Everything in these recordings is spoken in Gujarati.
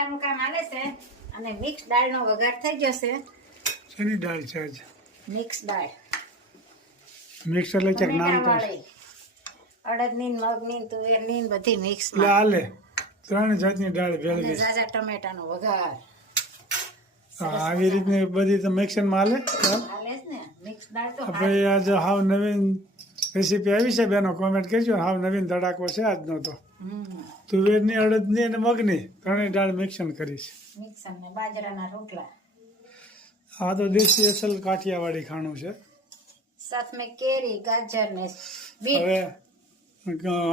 તડકાનું કામ હાલે છે અને મિક્સ દાળનો વઘાર થઈ જશે. શેની દાળ છે આજ? મિક્સ દાળ. મિક્સ એટલે ચક નામ તો અડદની મગની તુવેરની બધી મિક્સ લાલે હાલે. ત્રણ જાતની દાળ ભેળવી. જાજા ટમેટાનો વઘાર. આવી રીતની બધી તો મિક્સરમાં હાલે? હાલે જ ને. મિક્સ દાળ તો આપણે આજ હાવ નવીન રેસીપી આવી છે બેનો. કોમેન્ટ કરજો. હાવ નવીન ધડાકો છે આજનો તો. તુવેરની અડદની અને મગની ત્રણેય દાળ મિક્સન કરી છે મિક્સ અને બાજરાના રોટલા. આ તો દેશી અસલ કાઠિયાવાડી ખાણું છે. સાથ મેં કેરી ગાજર ને બીટ. હવે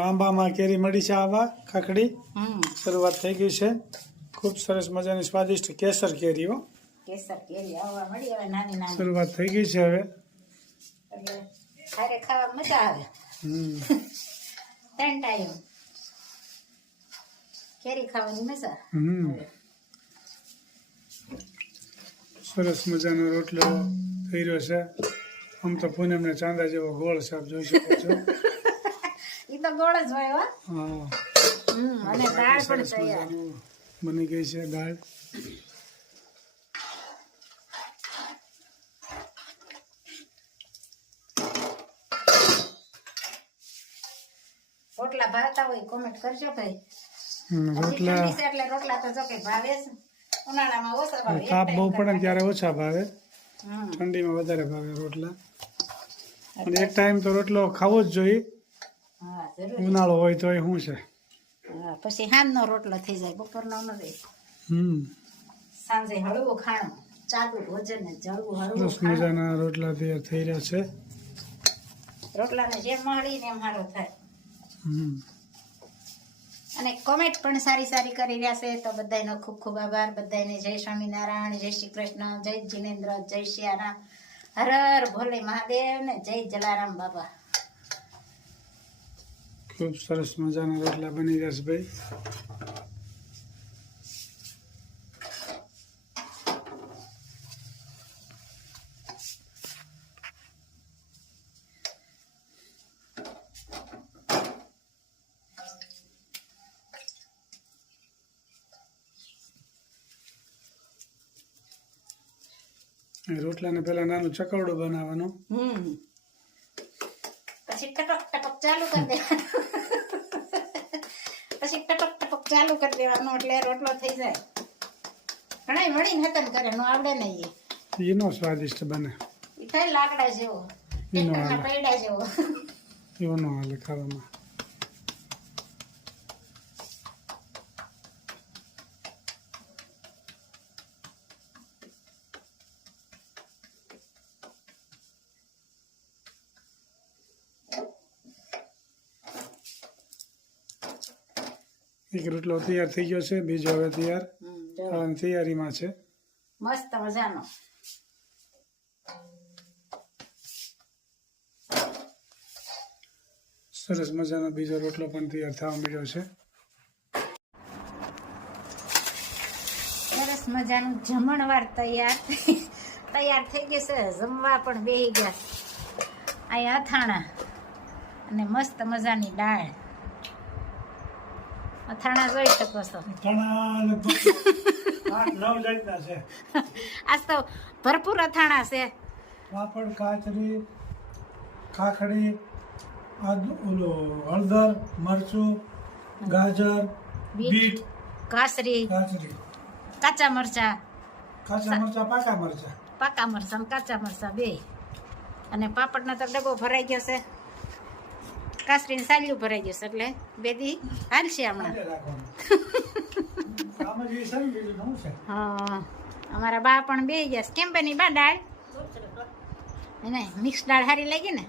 આંબામાં કેરી મળી છે આવા ખાખડી. હમ. શરૂઆત થઈ ગઈ છે. ખૂબ સરસ મજાની સ્વાદિષ્ટ કેસર કેરીઓ કેસર કેરી આવવા મળી હવે નાની નાની. શરૂઆત થઈ ગઈ છે હવે. હારે ખાવા મજા આવે. હમ. ત્રણ ટાઈમ કેરી ખાવાની મજા સરસ મજાનો રોટલો થઈ રહ્યો છે. આમ તો પૂનમને ચાંદા જેવો ગોળ સાપ જોઈ શકો છો. એ તો ગોળ જ હોય હા. હમ અને દાળ પણ તૈયાર. બની ગઈ છે દાળ. રોટલા ભાતા હોય કોમેન્ટ કરજો ભાઈ. રોટલા એટલે રોટલા તો જો કે ભાવે છે. ઉનાળામાં ઓછા ભાવે. તાપ બહુ પડે ત્યારે ઓછા ભાવે. ઠંડીમાં વધારે ભાવે રોટલા. અને એક ટાઈમ તો રોટલો ખાવો જ જોઈએ. ઉનાળો હોય તો એ શું છે? પછી હાંજનો રોટલો થઈ જાય બપોરનો ન રહે. હમ. સાંજે હળવું ખાણું ચાલુ ભોજન ને જળવું હળવું મજાના રોટલા તૈયાર થઈ રહ્યા છે. રોટલાને જેમ મળી ને એમ સારો થાય. હમ. અને કોમેન્ટ પણ સારી સારી કરી રહ્યા છે. તો બધાનો ખૂબ ખૂબ આભાર. બધાને જય સ્વામિનારાયણ, જય શ્રી કૃષ્ણ, જય જીનેન્દ્ર, જય સિયારામ હર હર ભોલે મહાદેવ ને જય જલારામ બાબા. ખૂબ સરસ મજાના રોટલા બની રહ્યા છે ભાઈ. રોટલાને પહેલા નાનું ચકવડું બનાવવાનું. હમ. પછી ટપક ટપક ચાલુ કરી દેવાનું. પછી ટપક ટપક ચાલુ કરી દેવાનું એટલે રોટલો થઈ જાય. ઘણા વળીને હતન કરે નો આવડે નહીં એનો સ્વાદિષ્ટ બને. એ લાકડા જેવો પૈડા જેવો. એવો નો હાલે ખાવામાં. એક રોટલો તૈયાર થઈ ગયો છે બીજો હવે તૈયાર. થવાની તૈયારીમાં છે. મસ્ત મજાનો. સરસ મજાનો બીજો રોટલો પણ તૈયાર થવા મળ્યો છે. સરસ મજાનું જમણવાર તૈયાર. તૈયાર થઈ ગયું છે. જમવા પણ બેહી ગયા. અહીંયા અથાણા અને મસ્ત મજાની દાળ. અથાણા જોઈ શકો છો. આજ તો ભરપૂર અથાણા છે. પાપડ કાચરી ખાખડી આદુ ઓલો હળદર મરચું ગાજર બીટ. કાસરી કાચરી કાચા મરચા. કાચા મરચા પાકા મરચા. પાકા મરચા કાચા મરચા બે. અને પાપડનો તો ડબ્બો ભરાઈ ગયો છે. કાસરીને સાલ્યું ભરાઈ જશે છે એટલે બેદી હાલશે હમણાં. ને હા અમારા બા પણ બે ગયા. કેમ બની બા દાળ? એને મિક્સ દાળ સારી લાગી ને?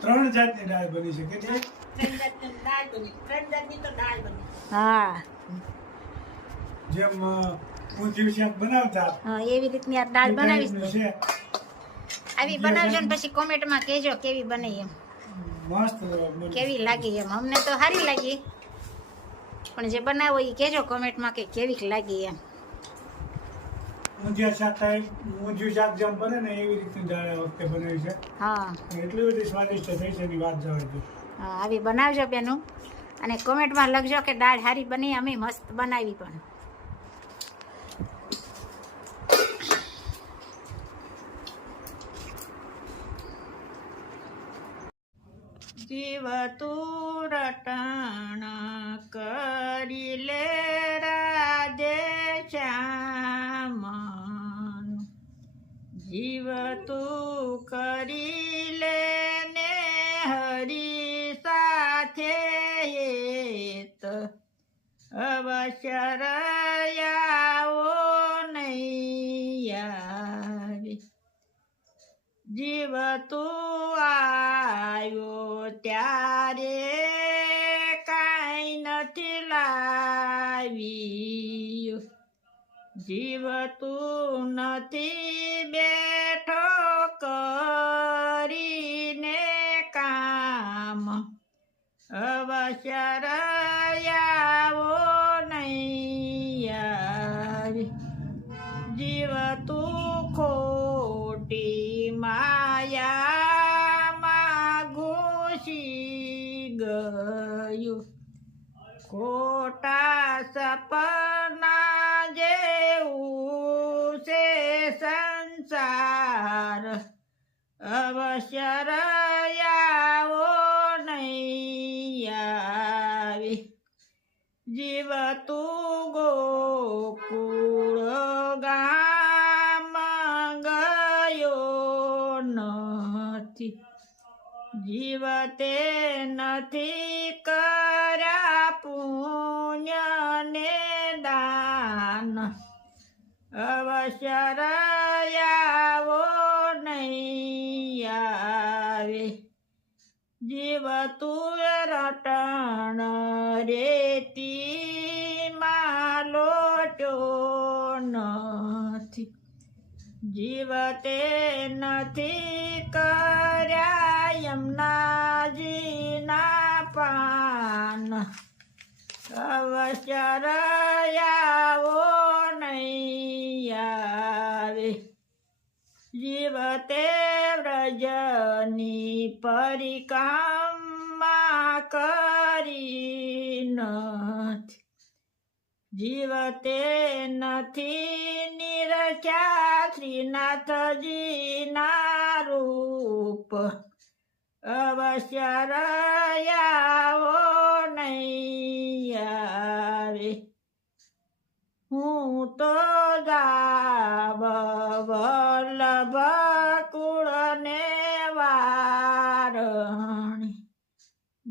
ત્રણ જાતની દાળ બની છે. કેટલી? હા. જેમ ઊંધિયું શાક બનાવતા. હા, એવી રીતની આ દાળ બનાવી છે. આવી બનાવજો ને પછી કોમેન્ટમાં કહેજો કેવી બને એમ. મસ્ત કેવી લાગી એમ? અમને તો સારી લાગી. પણ જે બનાવો એ કહેજો કોમેન્ટમાં કે કેવી લાગી એમ. ઊંધિયા શાક ટાઈપ ઊંધિયું શાક જેમ બને ને એવી રીતની દાળ વખતે બનાવી છે. હા. એટલી બધી સ્વાદિષ્ટ થઈ છે એની વાત જવા હા, આવી બનાવજો બેનું. અને કોમેન્ટમાં લખજો કે દાળ સારી બની અમે મસ્ત બનાવી પણ. જીવ તું રટણ કરી લે રાધે શ્યામનું. જીવ તું કરી લે ને હરી સાથે હેત. અવશ્ય રયાવો નહીં આવી જીવ તું ત્યારે કાંઈ નથી લાવી જીવ તું નથી બેઠો કરીને કામ. અવશ્ય રયાવો નહીં આવી જીવ ખોટા સપના જેવું છે સંસાર અવશ્ય અવશ્ય રયાવો નહીં આવે. જીવ તું રટણ રેતી લોટ્યો નથી. જીવ તે નથી કર્યા યમનાજીના પાન. અવશ્ય જીવતે વ્રજની પરિકામા કરી નથી. જીવતે નથી નિરખ્યા શ્રીનાથજીના રૂપ. અવશ્ય રહ્યા નહીં.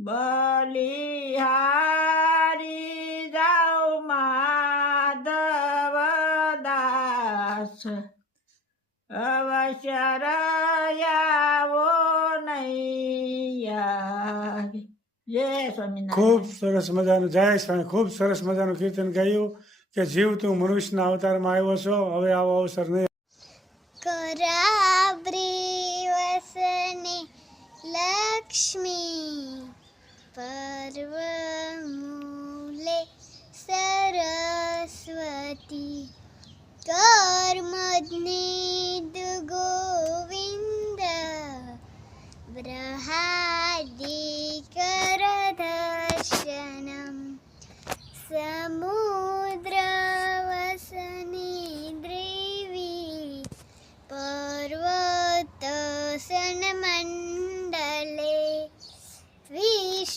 બલિહારી જાઉ માધવ દાસ. અવશ્ય રયાવો નહીં આવે જય ખૂબ સરસ મજાનું જય સ્વામી ખૂબ સરસ મજાનું કીર્તન ગાયું કે જીવ તું મનુષ્યના અવતારમાં આવ્યો છો હવે આવો અવસર નહીં. કરાબ્રી વસને લક્ષ્મી. પર્વમૂલે સરસ્વતી કર્મજ્ઞિદ ગોવિંદ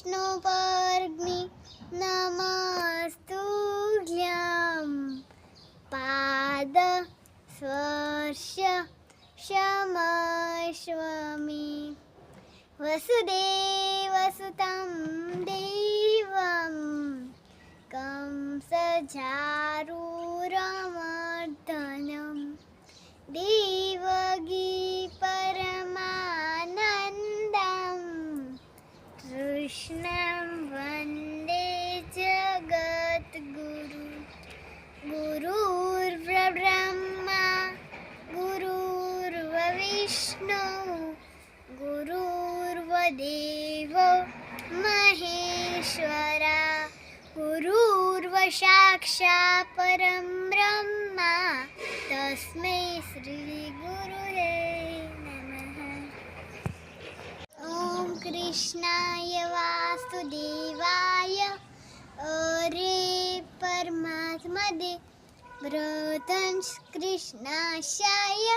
વિષ્ણુપર્ગ્નિ નમસ્તુલ્યમ પાદ સ્પર્શ શમશ્વમી વસુદેવસુતમ દેવમ. કમ સજારૂરમર્દનમ દેવગી કૃષ્ણ વંદે જગત ગુરુ ગુરુર્બ્રહ્મા ગુરુર્વિષ્ણુ ગુરુર્વદેવ મહેશ્વરા ગુરુર્વસાક્ષા પરમ બ્રહ્મા તસ્મે શ્રી ગુરુરે નમઃ ઓમ કૃષ્ણાય વાસુદેવાય અરે પરમાત્મા દે બ્રધંશ કૃષ્ણાશાય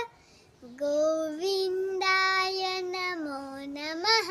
ગોવિંદાય નમો નમઃ